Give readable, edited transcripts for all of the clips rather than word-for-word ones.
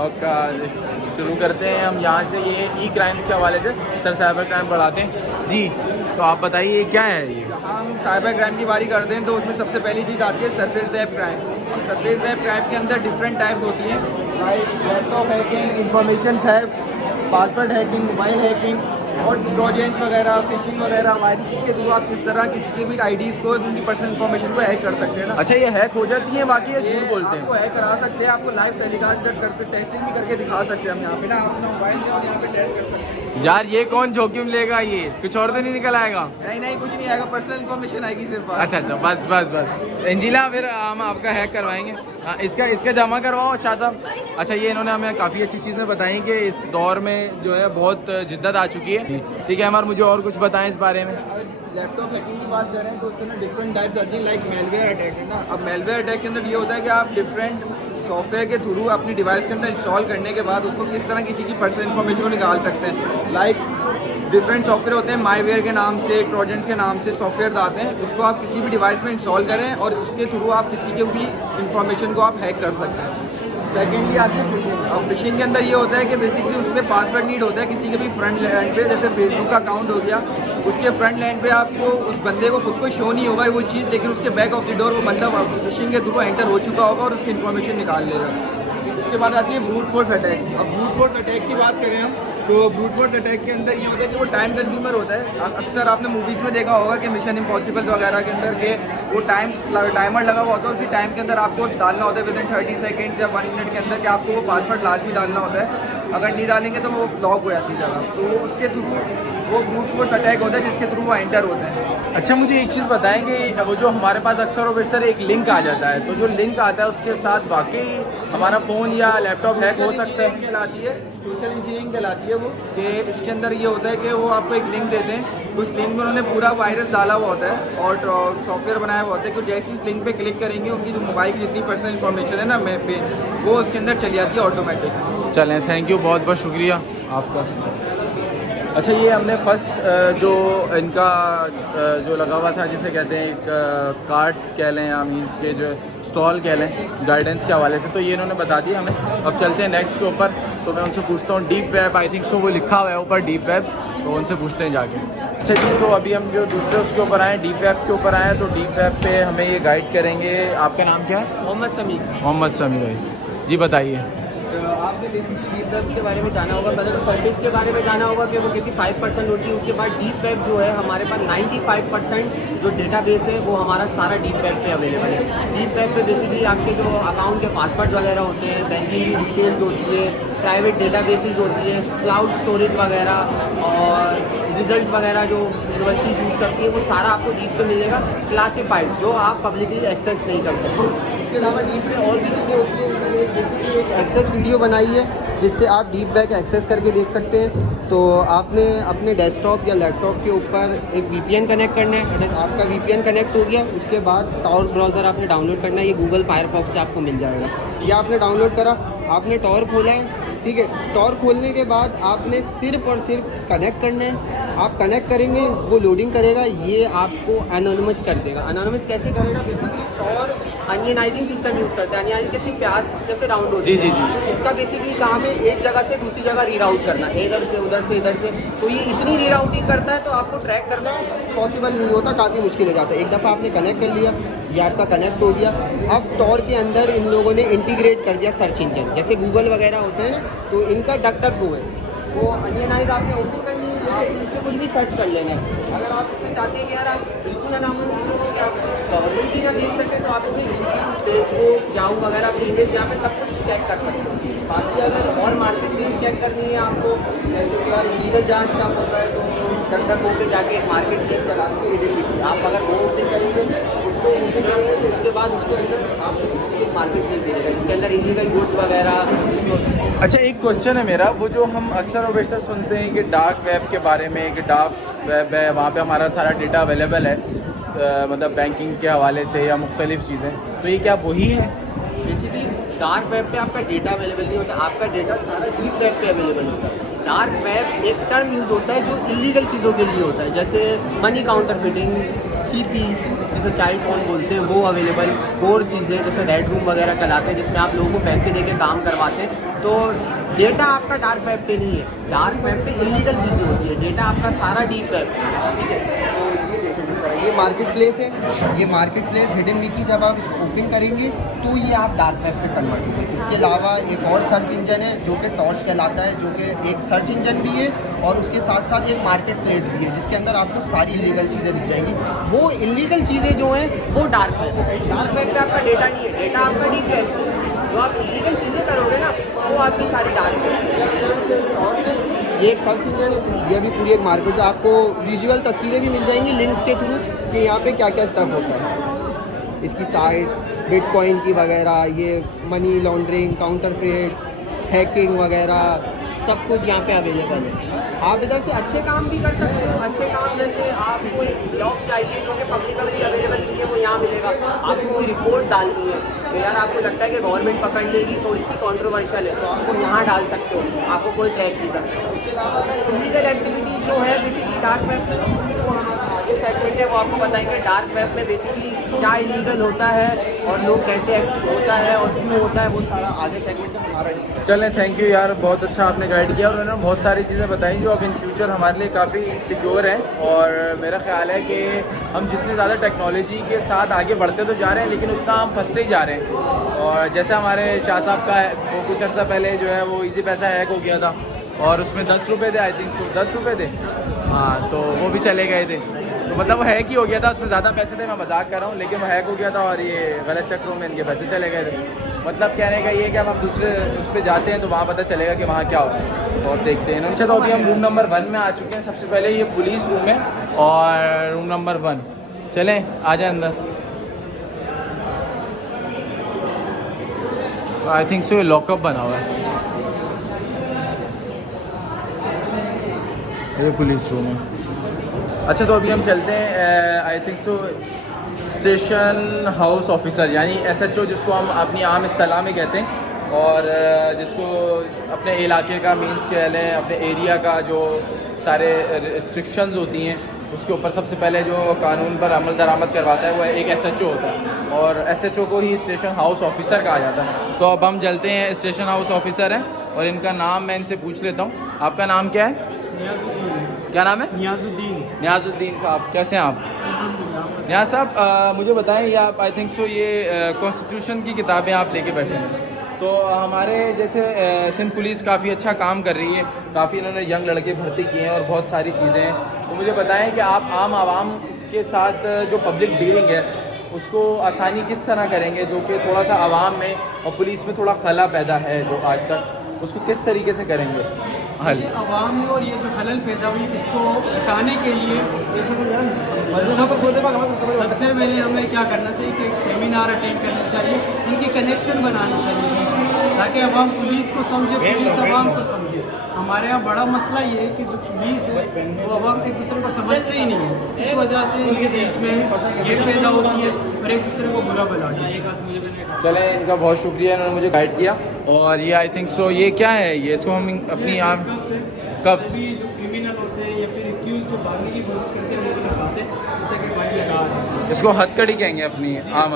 Blog का शुरू करते हैं हम यहाँ से। ये ई क्राइम्स के हवाले से सर साइबर क्राइम बढ़ाते हैं जी। तो आप बताइए ये क्या है? ये हम साइबर क्राइम की बारी करते हैं तो उसमें सबसे पहली चीज़ आती है surface web crime. Surface web crime के अंदर डिफरेंट टाइप्स होती हैं, like laptop hacking, information theft, password hacking, mobile hacking और ट्रोजन्स वगैरह, फिशिंग वगैरह। वायरस के थ्रू आप किस तरह किसी के भी आईडीज़ को, उनकी पर्सनल इन्फॉर्मेशन को हैक कर सकते हैं ना। अच्छा, ये हैक हो जाती है बाकी ये झूठ बोलते हैं? आपको हैक करा सकते हैं, आपको लाइव टेलीकास्ट करके टेस्टिंग भी करके दिखा सकते हैं हम यहाँ पे ना। अपना मोबाइल में और यहाँ पे टेस्ट कर सकते हैं। यार ये कौन जोखिम लेगा? ये कुछ और तो नहीं निकल आएगा? नहीं कुछ नहीं आएगा, पर्सनल इन्फॉर्मेशन आएगी सिर्फ। अच्छा बस इंजिला, फिर हम आपका हैक करवाएंगे। इसका जमा करवाओ शाह साहब। अच्छा, ये इन्होंने हमें काफ़ी अच्छी चीज़ें बताई कि इस दौर में जो है बहुत जिद्दत आ चुकी है। ठीक है हमारे, मुझे और कुछ बताएं इस बारे में। लैपटॉप हैकिंग की बात करें तो उसके अंदर डिफरेंट टाइप्स आती हैं, लाइक मेलवेयर अटैक है ना। अब मेलवेयर अटैक के अंदर ये होता है कि आप डिफरेंट सॉफ्टवेयर के थ्रू अपनी डिवाइस के अंदर इंस्टॉल करने के बाद उसको किस तरह किसी की पर्सनल इन्फॉर्मेशन को निकाल सकते हैं। लाइक डिफरेंट सॉफ्टवेयर होते हैं, माईवेयर के नाम से, ट्रोजन्स के नाम से सॉफ्टवेयर आते हैं। उसको आप किसी भी डिवाइस में इंस्टॉल करें और उसके थ्रू आप किसी के भी इंफॉर्मेशन को आप हैक कर सकते हैं। सेकेंडली आती है फिशिंग। अब फिशिंग के अंदर ये होता है कि बेसिकली उस पर पासवर्ड नीड होता है किसी के भी फ्रंट लैंड पे, जैसे फेसबुक का अकाउंट हो गया, उसके फ्रंट लैंड पे आपको उस बंदे को खुद को शो नहीं होगा वो चीज़, लेकिन उसके बैक ऑफ द डोर वो बंदा फिशिंग के थ्रू एंटर हो चुका होगा और उसकी इन्फॉर्मेशन निकाल लेगा। उसके बाद आती है ब्रूट फोर्स अटैक। अब ब्रूट फोर्स अटैक की बात करें हम तो ब्रूट फोर्स अटैक के अंदर ये होता है कि वो टाइम कंज्यूमर होता है। अक्सर आपने मूवीज़ में देखा होगा कि मिशन इम्पॉसिबल वगैरह के अंदर के वो टाइमर लगा हुआ होता है, उसी टाइम के अंदर आपको डालना होता है विद इन 30 सेकेंड्स या 1 मिनट के अंदर कि आपको वो पासवर्ड लाजमी डालना होता है। अगर नहीं डालेंगे तो वो ब्लॉक हो जाती है जगह, तो उसके थ्रू वो ब्रूट फोर्स अटैक होता है जिसके थ्रू वो एंटर होते हैं। अच्छा, मुझे एक चीज़ बताएं कि वो जो हमारे पास अक्सर और बेशतर एक लिंक आ जाता है, तो जो लिंक आता है उसके साथ वाकई हमारा फ़ोन या लैपटॉप हैक हो सकता है? कहलाती है सोशल इंजीनियरिंग कहलाती है वो, कि इसके अंदर ये होता है कि वो आपको एक लिंक देते हैं, उस लिंक में उन्होंने पूरा वायरस डाला हुआ होता है और सॉफ्टवेयर बनाया हुआ होता है कि जैसे उस लिंक पे क्लिक करेंगे उनकी जो मोबाइल की जितनी पर्सनल इन्फॉर्मेशन है ना मैप पे, वो उसके अंदर चली जाती है ऑटोमेटिक। चलें, थैंक यू, बहुत बहुत शुक्रिया आपका। अच्छा, ये हमने फर्स्ट जो इनका जो लगा हुआ था, जिसे कहते हैं एक कार्ट कह लें या मीन्स के जो स्टॉल कह लें गाइडेंस के हवाले से, तो ये इन्होंने बता दिया हमें। अब चलते हैं नेक्स्ट के ऊपर, तो मैं उनसे पूछता हूँ deep web, I think so वो लिखा हुआ है ऊपर डीप वेब, तो उनसे पूछते हैं जाके। अच्छा जी, तो अभी हम जो दूसरे उसके ऊपर आए, डीप वेब के ऊपर आए, तो डीप वेब पे हमें ये गाइड करेंगे। आपका नाम क्या है? मोहम्मद समी। मोहम्मद समी भाई जी, बताइए। आपने बेसिकली डीप वेब के बारे में जाना होगा, पहले तो सरफेस के बारे में जाना होगा कि वो कितनी 5% होती है। उसके बाद डीप वेब जो है हमारे पास 95% जो डेटाबेस है वो हमारा सारा डीप वेब पे अवेलेबल है। डीप वेब पे बेसिकली आपके जो अकाउंट के पासवर्ड वगैरह होते हैं, बैंकिंग की डिटेल्स होती है, प्राइवेट डेटाबेसेस होती है, क्लाउड स्टोरेज वगैरह और रिजल्ट वगैरह जो यूनिवर्सिटी यूज़ करती है वो सारा आपको डीप पे मिलेगा, क्लासीफाइड, जो आप पब्लिकली एक्सेस नहीं कर सकते। इसके अलावा डीप में और भी चीज़ें होती हैं। मैंने जैसे एक एक्सेस वीडियो बनाई है जिससे आप डीप वेब एक्सेस करके देख सकते हैं। तो आपने अपने डेस्कटॉप या लैपटॉप के ऊपर एक VPN कनेक्ट करना है। अगर आपका VPN कनेक्ट हो गया, उसके बाद टॉर ब्राउज़र आपने डाउनलोड करना है। ये गूगल फायरफॉक्स से आपको मिल जाएगा। ये आपने डाउनलोड करा, आपने टॉर खोला है, ठीक है। टॉर खोलने के बाद आपने सिर्फ और सिर्फ कनेक्ट करना है। आप कनेक्ट करेंगे, वो लोडिंग करेगा, ये आपको एनोनिमस कर देगा। एनोनिमस कैसे करेगा? बेसिकली टॉर अनियनाइजिंग सिस्टम यूज़ करता है। अनियनाइजिंग कैसे प्यास जैसे राउंड होती है। जी। इसका बेसिकली काम है एक जगह से दूसरी जगह रीराउट करना, इधर से उधर से इधर से। तो ये इतनी रीराउटिंग करता है तो आपको ट्रैक करना पॉसिबल नहीं होता, काफ़ी मुश्किल हो जाता है। एक दफ़ा आपने कनेक्ट कर लिया, ये आपका कनेक्ट हो गया। अब टॉर के अंदर इन लोगों ने इंटीग्रेट कर दिया सर्च इंजन, जैसे गूगल वगैरह होते हैं, तो इनका डक है। वो अनियनाइज आपने ओपन करनी है, आपने इसमें कुछ भी सर्च कर लेना है। अगर आप इसमें चाहते हैं कि यार आप बिल्कुल अनामोनियस हो, कि आपको गवर्नमेंट भी ना देख सके, तो आप इसमें यूट्यूब, फेसबुक, याहू वगैरह अपनी इमेज यहाँ पे सब कुछ चेक कर सकते हैं। बाकी अगर और मार्केट प्लेस चेक करनी है आपको, जैसे कि यार इलीगल जहाँ स्टफ होता है तो डक पे जाके एक मार्केट प्लेस कहलाती है इलीगल, आप अगर वो ओपन करेंगे, उसको ओपन करेंगे तो उसके बाद उसके अंदर आपको एक मार्केट प्लेस दे देगा जिसके अंदर इलीगल गुड्स वगैरह। अच्छा, एक क्वेश्चन है मेरा, वो जो हम अक्सर और बेशतर सुनते हैं कि डार्क वेब के बारे में, कि डार्क वेब है वहाँ पे हमारा सारा डेटा अवेलेबल है, मतलब बैंकिंग के हवाले से या मुख्तलिफ चीज़ें, तो ये क्या वही है? बेसिकली डार्क वेब पे आपका डेटा अवेलेबल नहीं होता, आपका डेटा सारा डीप वेब पे अवेलेबल होता है। डार्क वेब एक टर्म यूज़ होता है जो इलीगल चीज़ों के लिए होता है, जैसे मनी काउंटरफिटिंग, CP जिसे चाइल्ड पोर्न बोलते हैं वो अवेलेबल, और चीज़ें जैसे रेड रूम वगैरह कहलाते हैं जिसमें आप लोगों को पैसे दे के काम करवाते हैं। तो डेटा आपका डार्क वेब पे नहीं है, डार्क वेब पे इलीगल चीज़ें होती है, डेटा आपका सारा डीप वेब पे है, ठीक है। तो ये देखें जिस तरह ये मार्केट प्लेस है, ये मार्केट प्लेस हिडन मिकी जब आप इसको ओपन करेंगे तो ये आप डार्क वेब पे कन्वर्ट होंगे। इसके अलावा एक और सर्च इंजन है जो कि टॉर्च कहलाता है, जो कि एक सर्च इंजन भी है और उसके साथ साथ एक मार्केट प्लेस भी है जिसके अंदर आपको सारी इलीगल चीज़ें दिख जाएंगी। वो इलीगल चीज़ें जो हैं वो डार्क वेब है, डार्क वेब पे आपका डेटा नहीं है, डेटा आपका डीप वेब है। जो आप इलीगल चीज़ें करोगे ना वो आपकी सारी डार्क वेब। और ये एक सर्च इंजन है, ये अभी पूरी एक मार्केट है, आपको विजुअल तस्वीरें भी मिल जाएंगी लिंक्स के थ्रू कि यहाँ पे क्या क्या स्टफ होता है, इसकी साइट बिटकॉइन की वगैरह, ये मनी लॉन्ड्रिंग, काउंटरफेट, हैकिंग वगैरह सब कुछ यहाँ पे अवेलेबल है। आप इधर से अच्छे काम भी कर सकते हो, अच्छे काम जैसे आपको एक ब्लॉग चाहिए जो कि पब्लिकली अवेलेबल नहीं है वो यहाँ मिलेगा। आपको कोई रिपोर्ट डालनी है तो यार आपको लगता है कि गवर्नमेंट पकड़ लेगी, थोड़ी सी कॉन्ट्रोवर्शियल है, तो आपको यहाँ डाल सकते हो, आपको कोई ट्रैक नहीं कर सकता। उसके अलावा इलीगल एक्टिविटी जो है बेसिकली डार्क वेब वो हमारा आगे सेगमेंट है, वो आपको बताएंगे डार्क वेब में बेसिकली क्या इलीगल होता है और लोग कैसे होता है और क्यों होता है, वो सारा आगे सेगमेंट में हमारा नहीं। चलें, थैंक यू यार, बहुत अच्छा आपने गाइड किया और उन्होंने बहुत सारी चीज़ें बताई जो अब इन फ्यूचर हमारे लिए काफ़ी सिक्योर हैं। और मेरा ख्याल है कि हम जितने ज़्यादा टेक्नोलॉजी के साथ आगे बढ़ते तो जा रहे हैं लेकिन उतना हम फंसते ही जा रहे हैं। और जैसे हमारे शाह साहब का है, वो कुछ अर्सा पहले जो है वो इजी पैसा हैक हो गया था और उसमें 10 रुपये थे, आई थिंक 10 रुपये थे, हाँ, तो वो भी चले गए थे। तो मतलब वो हैक ही हो गया था, उसमें ज़्यादा पैसे थे, मैं मजाक कर रहा हूँ, लेकिन वो हैक हो गया था और ये गलत चक्रों में इनके पैसे चले गए थे। मतलब कहने का ये कि अब हम दूसरे उस पर जाते हैं तो वहाँ पता चलेगा कि वहाँ क्या होता है और देखते हैं। अच्छा, तो अभी हम रूम नंबर 1 में आ चुके हैं। सबसे पहले ये पुलिस रूम है और रूम नंबर 1, चलें आ जाए अंदर। आई थिंक सो ये लॉकअप बना हुआ है, ये पुलिस रूम है। अच्छा, तो अभी हम चलते हैं I think so station house officer यानी SHO जिसको हम अपनी आम इस्तेलाह में कहते हैं, और जिसको अपने इलाके का मीन्स कह लें, अपने एरिया का जो सारे रिस्ट्रिक्शंस होती हैं उसके ऊपर सबसे पहले जो कानून पर अमल दरामद करवाता है वो एक SHO होता है और SHO को ही स्टेशन हाउस ऑफिसर कहा जाता है। तो अब हम चलते हैं, स्टेशन हाउस ऑफिसर हैं और इनका नाम मैं इनसे पूछ लेता हूँ। आपका नाम क्या है? क्या नाम है? नियाजुद्दीन साहब, कैसे हैं आप? नियाज साहब, मुझे बताएं, ये आप आई थिंक सो ये कॉन्स्टिट्यूशन की किताबें आप लेके बैठे हैं, तो हमारे जैसे सिंध पुलिस काफ़ी अच्छा काम कर रही है, काफ़ी इन्होंने यंग लड़के भर्ती किए हैं और बहुत सारी चीज़ें हैं। तो मुझे बताएं कि आप आम आवाम के साथ जो पब्लिक डीलिंग है उसको आसानी किस तरह करेंगे, जो कि थोड़ा सा आवाम में और पुलिस में थोड़ा खला पैदा है जो आज तक, उसको किस तरीके से करेंगे हल? आवाम में और ये जो खलल पैदा हुई इसको हटाने के लिए सबसे पहले हमें क्या करना चाहिए कि एक सेमिनार अटेंड करना चाहिए, इनकी कनेक्शन बनानी चाहिए ताकि अवाम पुलिस को समझे, पुलिस अवाम को समझे। हमारे यहाँ बड़ा मसला ये है कि जो पुलिस है वो अवाम एक दूसरे को समझते ही नहीं है, इस वजह से इनके बीच में ये पैदा होती है और एक दूसरे को बुरा बनाते हैं। चलें, इनका बहुत शुक्रिया, इन्होंने मुझे गाइड किया। और ये आई थिंक सो ये क्या है, ये इसको हम अपनी आम कब्स जो क्रिमिनल होते हैं या फिर एक्यूज जो भागने की कोशिश करते हैं वो लगाते हैं, जैसे कि भाई लगा रहे हैं, इसको हथकड़ी कहेंगे अपनी आम।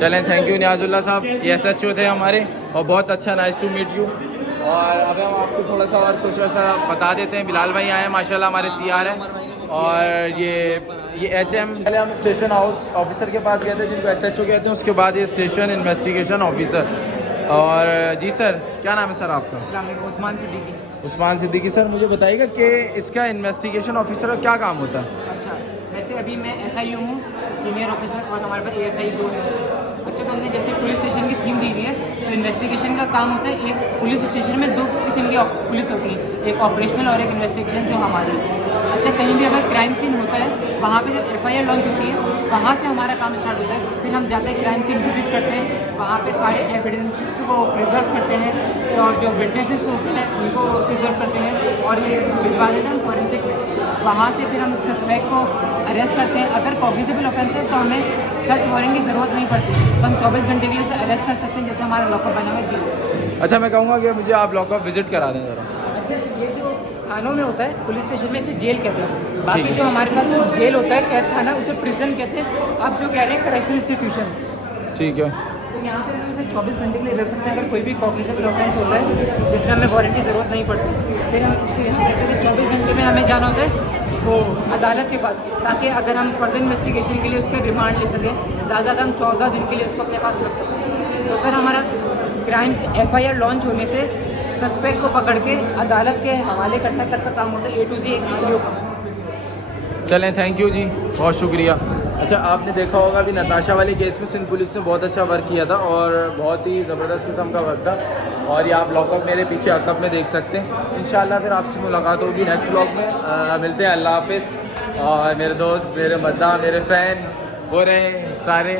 चलें, थैंक यू नियाजुल्लाह साहब, ये SHO थे हमारे और बहुत अच्छा, नाइस टू मीट यू। और अब हम आपको थोड़ा सा और सोचा सा बता देते हैं, बिलाल भाई आए हैं माशाल्लाह, हमारे CR हैं, और ये HM। पहले हम स्टेशन हाउस ऑफिसर के पास गए थे जिनको SHO कहते हैं, उसके बाद ये स्टेशन इन्वेस्टिगेशन ऑफिसर। और जी सर, क्या नाम है सर आपका? उस्मान सिद्दीकी। उस्मान सिद्दीकी। सर मुझे बताइएगा कि इसका इन्वेस्टिगेशन ऑफिसर का क्या काम होता है? अच्छा, वैसे अभी मैं SIO हूँ, सीनियर ऑफिसर, और हमारे पास ASI 2 है। अच्छा, तो हमने जैसे पुलिस स्टेशन की थीम दी हुई है, तो इन्वेस्टिगेशन का काम होता है, एक पुलिस स्टेशन में 2 किस्म की पुलिस होती है, एक ऑपरेशनल और एक इन्वेस्टिगेशन जो हमारी। अच्छा, कहीं भी अगर क्राइम सीन होता है वहाँ पे जब FIR लॉन्च होती है वहाँ से हमारा काम स्टार्ट होता है, फिर हम जाते हैं क्राइम सीन विजिट करते हैं, वहाँ पे सारे एविडेंसेस को प्रिजर्व करते हैं और जो विटनेसेस होते हैं उनको प्रिजर्व करते हैं और ये भिजवा देते हैं फॉरेंसिक में। वहाँ से फिर हम सस्पेक्ट को अरेस्ट करते हैं। अगर कॉग्निजेबल ऑफेंस है तो हमें सर्च वारंट की ज़रूरत नहीं पड़ती, तो हम 24 घंटे के लिए उसे अरेस्ट कर सकते हैं, जैसे हमारा लॉकअप बना हुआ है जी। अच्छा, मैं कहूँगा कि मुझे आप लॉकअप विजिट करा दें ज़रा। अच्छा, ये जो थानों में होता है, पुलिस स्टेशन में इसे जेल कहते हैं। बाकी ठीक है। जो हमारे पास जो जेल होता है कैद खाना, उसे प्रिजन कहते हैं। आप जो कह रहे हैं करेक्शनल इंस्टीट्यूशन, ठीक है। तो यहाँ पे हम इसे 24 घंटे के लिए रख सकते हैं अगर कोई भी कॉग्निटिव ऑफेंस होता है जिसमें हमें वारंट की ज़रूरत नहीं पड़ती। फिर हम इसको यहाँ कहते हैं कि 24 घंटे में हमें जाना होता है वो अदालत के पास, ताकि अगर हम फर्दर इन्वेस्टिगेशन के लिए उसका रिमांड ले सकें, ज़्यादा ज़्यादा हम 14 दिन के लिए उसको अपने पास रख सकते हैं। तो सर हमारा क्राइम FIR लॉन्च होने से सस्पेक्ट को पकड़ के अदालत के हवाले करने तक का काम होता है, A to Z एक वीडियो का। चलें, थैंक यू जी, बहुत शुक्रिया। अच्छा, आपने देखा होगा अभी नताशा वाले केस में सिंध पुलिस ने बहुत अच्छा वर्क किया था और बहुत ही ज़बरदस्त किस्म का वर्क था। और ये आप लॉकअप मेरे पीछे अकब में देख सकते हैं। इंशाल्लाह फिर आपसे मुलाकात होगी नेक्स्ट व्लॉग में। मिलते हैं, अल्लाह हाफिज़। और मेरे दोस्त, मेरे मद्दा, मेरे फ़ैन हो रहे हैं सारे।